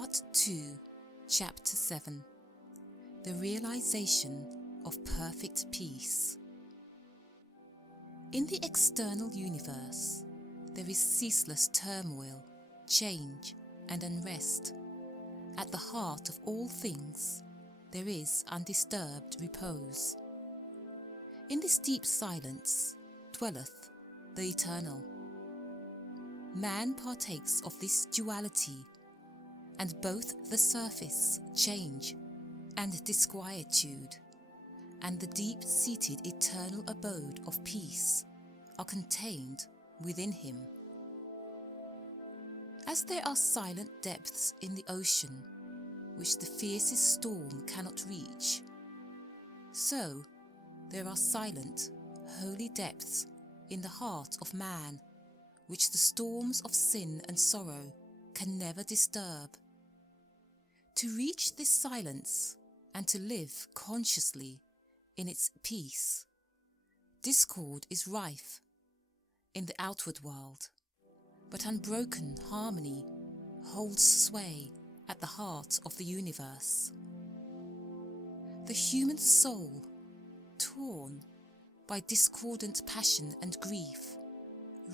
Part 2, Chapter 7. The Realization of Perfect Peace. In the external universe, there is ceaseless turmoil, change, and unrest. At the heart of all things, there is undisturbed repose. In this deep silence dwelleth the Eternal. Man partakes of this duality, and both the surface change and disquietude, and the deep-seated eternal abode of peace are contained within him. As there are silent depths in the ocean which the fiercest storm cannot reach, so there are silent, holy depths in the heart of man which the storms of sin and sorrow can never disturb. To reach this silence and to live consciously in its peace, discord is rife in the outward world, but unbroken harmony holds sway at the heart of the universe. The human soul, torn by discordant passion and grief,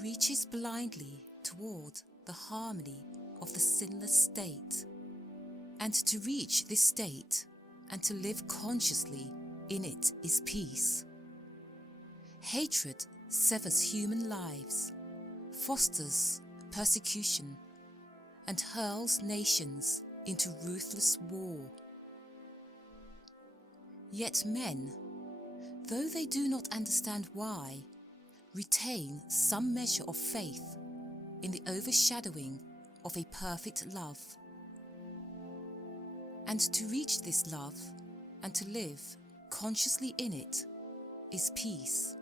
reaches blindly toward the harmony of the sinless state. And to reach this state and to live consciously in it is peace. Hatred severs human lives, fosters persecution, and hurls nations into ruthless war. Yet men, though they do not understand why, retain some measure of faith in the overshadowing of a perfect love. And to reach this love and to live consciously in it is peace.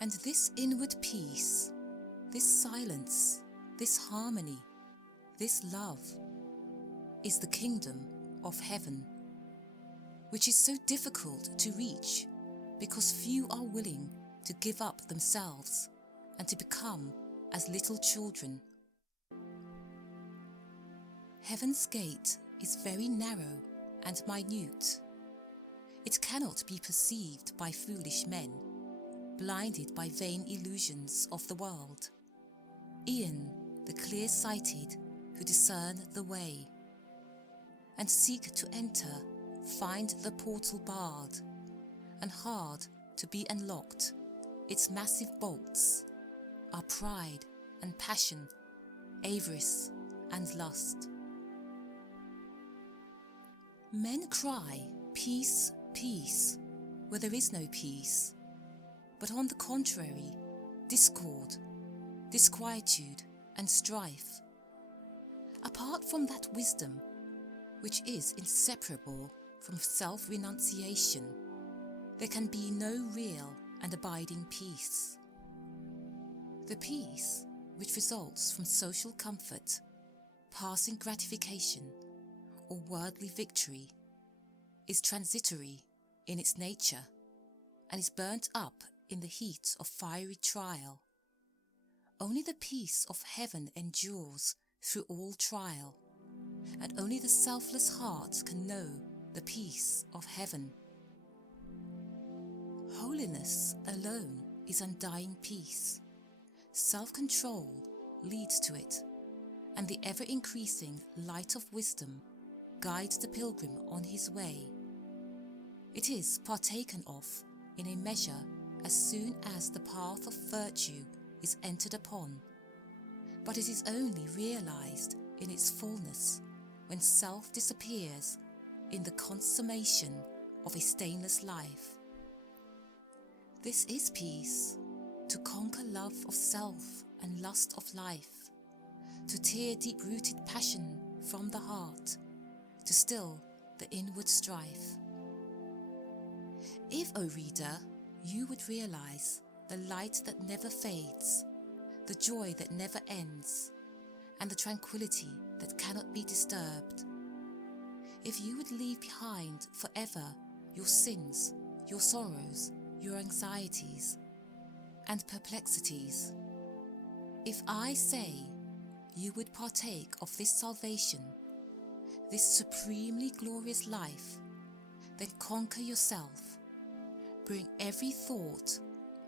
And this inward peace, this silence, this harmony, this love is the kingdom of heaven, which is so difficult to reach because few are willing to give up themselves and to become as little children. Heaven's gate is very narrow and minute. It cannot be perceived by foolish men, blinded by vain illusions of the world. E'en the clear-sighted who discern the way and seek to enter find the portal barred and hard to be unlocked. Its massive bolts are pride and passion, avarice and lust. Men cry, peace, peace, where there is no peace, but on the contrary, discord, disquietude, and strife. Apart from that wisdom, which is inseparable from self-renunciation, there can be no real and abiding peace. The peace which results from social comfort, passing gratification, or worldly victory is transitory in its nature and is burnt up in the heat of fiery trial. Only the peace of heaven endures through all trial, and only the selfless heart can know the peace of heaven. Holiness alone is undying peace. Self-control leads to it, and the ever-increasing light of wisdom guides the pilgrim on his way. It is partaken of in a measure as soon as the path of virtue is entered upon, but it is only realized in its fullness when self disappears in the consummation of a stainless life. This is peace, to conquer love of self and lust of life, to tear deep-rooted passion from the heart, to still the inward strife. If, O reader, you would realize the light that never fades, the joy that never ends, and the tranquility that cannot be disturbed, if you would leave behind forever your sins, your sorrows, your anxieties, and perplexities, if I say you would partake of this salvation, this supremely glorious life, then conquer yourself. Bring every thought,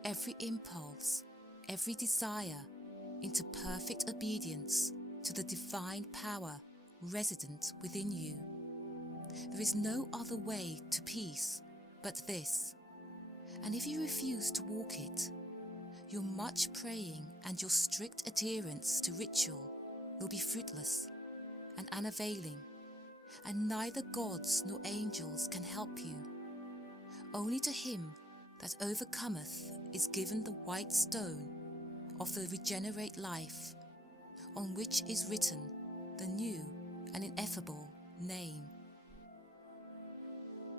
every impulse, every desire into perfect obedience to the divine power resident within you. There is no other way to peace but this, and if you refuse to walk it, your much praying and your strict adherence to ritual will be fruitless and unavailing, and neither gods nor angels can help you. Only to him that overcometh is given the white stone of the regenerate life, on which is written the new and ineffable name.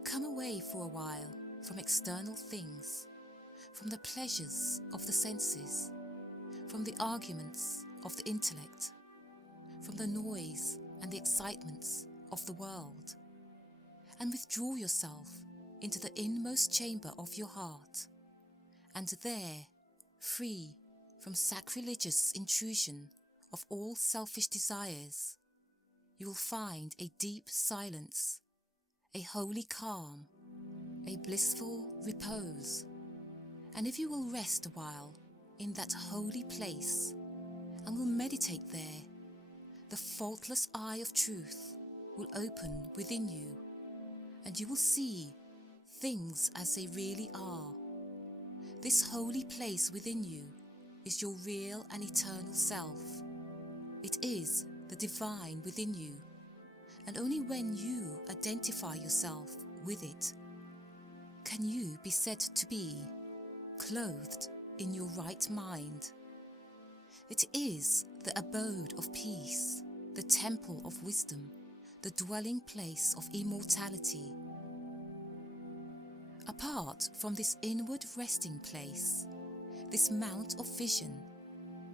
Come away for a while from external things, from the pleasures of the senses, from the arguments of the intellect, from the noise and the excitements of the world, and withdraw yourself into the inmost chamber of your heart, and there, free from sacrilegious intrusion of all selfish desires, you will find a deep silence, a holy calm, a blissful repose. And if you will rest a while in that holy place and will meditate there, the faultless eye of truth will open within you, and you will see things as they really are. This holy place within you is your real and eternal self. It is the divine within you, and only when you identify yourself with it can you be said to be clothed in your right mind. It is the abode of peace, the temple of wisdom, the dwelling place of immortality. Apart from this inward resting place, this mount of vision,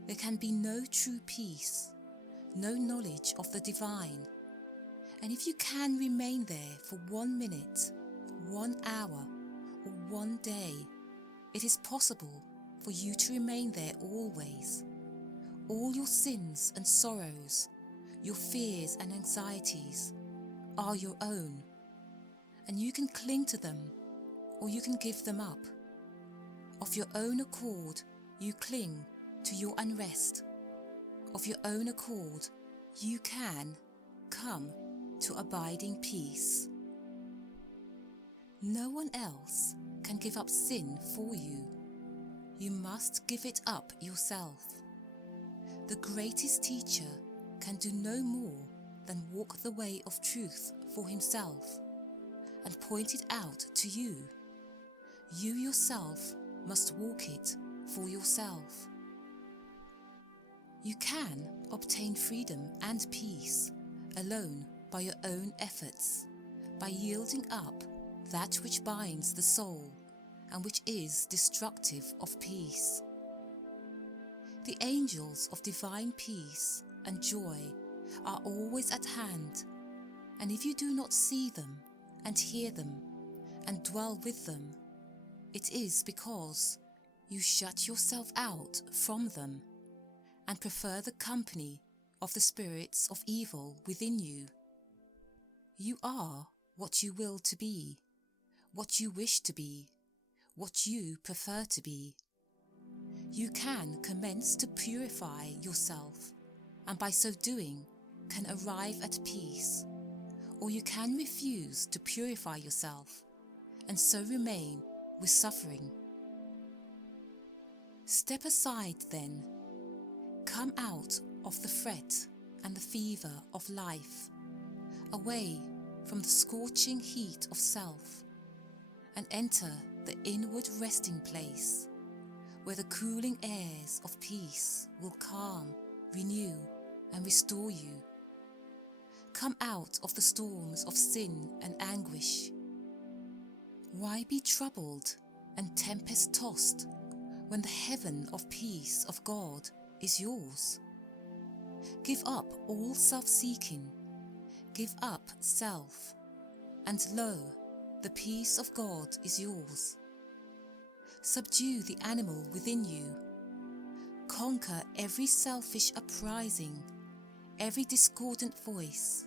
there can be no true peace, no knowledge of the divine. And if you can remain there for 1 minute, 1 hour, or 1 day, it is possible for you to remain there always. All your sins and sorrows, your fears and anxieties are your own, and you can cling to them or you can give them up. Of your own accord, you cling to your unrest. Of your own accord, you can come to abiding peace. No one else can give up sin for you. You must give it up yourself. The greatest teacher can do no more than walk the way of truth for himself and point it out to you. You yourself must walk it for yourself. You can obtain freedom and peace alone by your own efforts, by yielding up that which binds the soul and which is destructive of peace. The angels of divine peace and joy are always at hand, and if you do not see them and hear them and dwell with them, it is because you shut yourself out from them and prefer the company of the spirits of evil within you. You are what you will to be, what you wish to be, what you prefer to be. You can commence to purify yourself, and by so doing can arrive at peace, or you can refuse to purify yourself and so remain with suffering. Step aside then, come out of the fret and the fever of life, away from the scorching heat of self, and enter the inward resting place, where the cooling airs of peace will calm, renew, and restore you. Come out of the storms of sin and anguish. Why be troubled and tempest-tossed when the heaven of peace of God is yours? Give up all self-seeking, give up self, and lo, the peace of God is yours. Subdue the animal within you. Conquer every selfish uprising every discordant voice.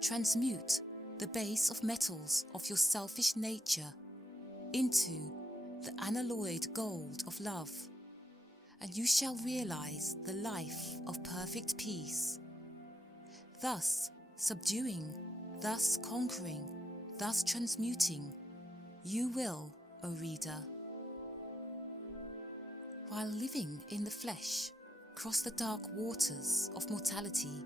Transmute the base of metals of your selfish nature into the unalloyed gold of love, and you shall realize the life of perfect peace. Thus subduing, thus conquering, thus transmuting, you will, O reader, while living in the flesh, cross the dark waters of mortality,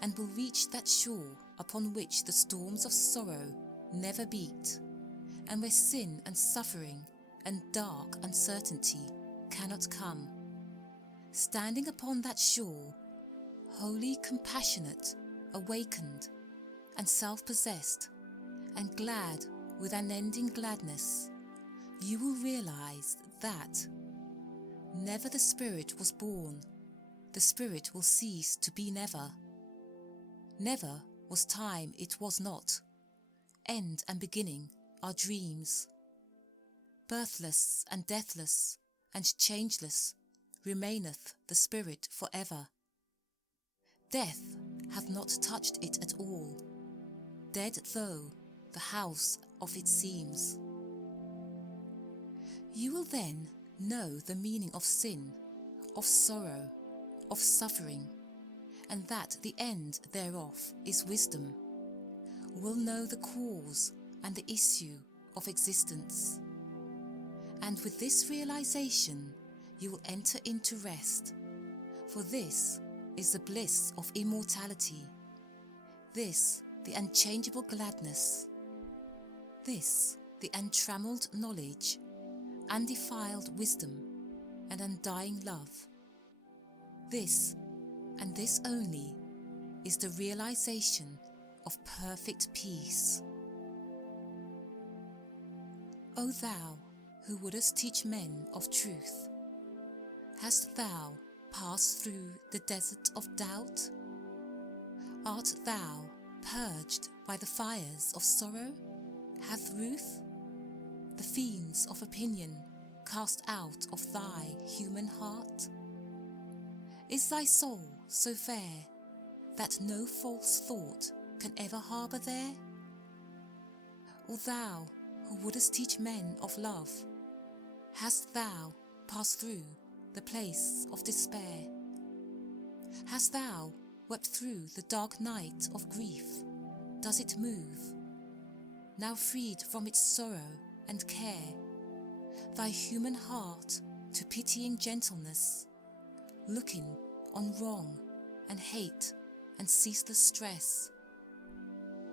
and will reach that shore upon which the storms of sorrow never beat, and where sin and suffering and dark uncertainty cannot come. Standing upon that shore, wholly compassionate, awakened, and self-possessed, and glad with unending gladness, you will realize that never the Spirit was born, the Spirit will cease to be never. Never was time, it was not. End and beginning are dreams. Birthless and deathless and changeless remaineth the Spirit forever. Death hath not touched it at all, dead though the house of it seems. You will then know the meaning of sin, of sorrow, of suffering, and that the end thereof is wisdom, will know the cause and the issue of existence. And with this realization you will enter into rest, for this is the bliss of immortality, this the unchangeable gladness, this the untrammeled knowledge, undefiled wisdom, and undying love. This, and this only, is the realization of perfect peace. O thou who wouldest teach men of truth, hast thou passed through the desert of doubt? Art thou purged by the fires of sorrow? Hath ruth the fiends of opinion cast out of thy human heart? Is thy soul so fair that no false thought can ever harbour there? O thou who wouldest teach men of love, hast thou passed through the place of despair? Hast thou wept through the dark night of grief? Does it move, now freed from its sorrow and care, thy human heart to pitying gentleness, looking on wrong and hate and ceaseless stress?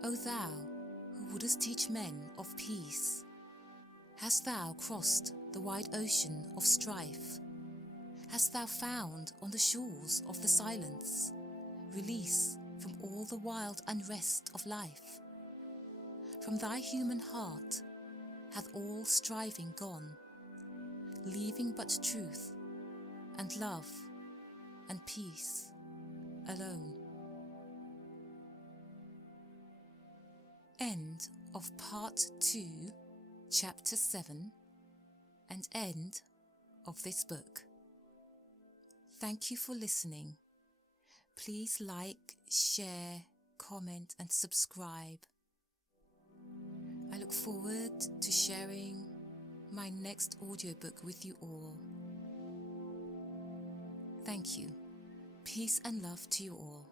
O thou who wouldest teach men of peace, hast thou crossed the wide ocean of strife? Hast thou found on the shores of the silence release from all the wild unrest of life? From thy human heart hath all striving gone, leaving but truth and love and peace alone. End of Part 2, Chapter 7, and end of this book. Thank you for listening. Please like, share, comment and subscribe. I look forward to sharing my next audiobook with you all. Thank you. Peace and love to you all.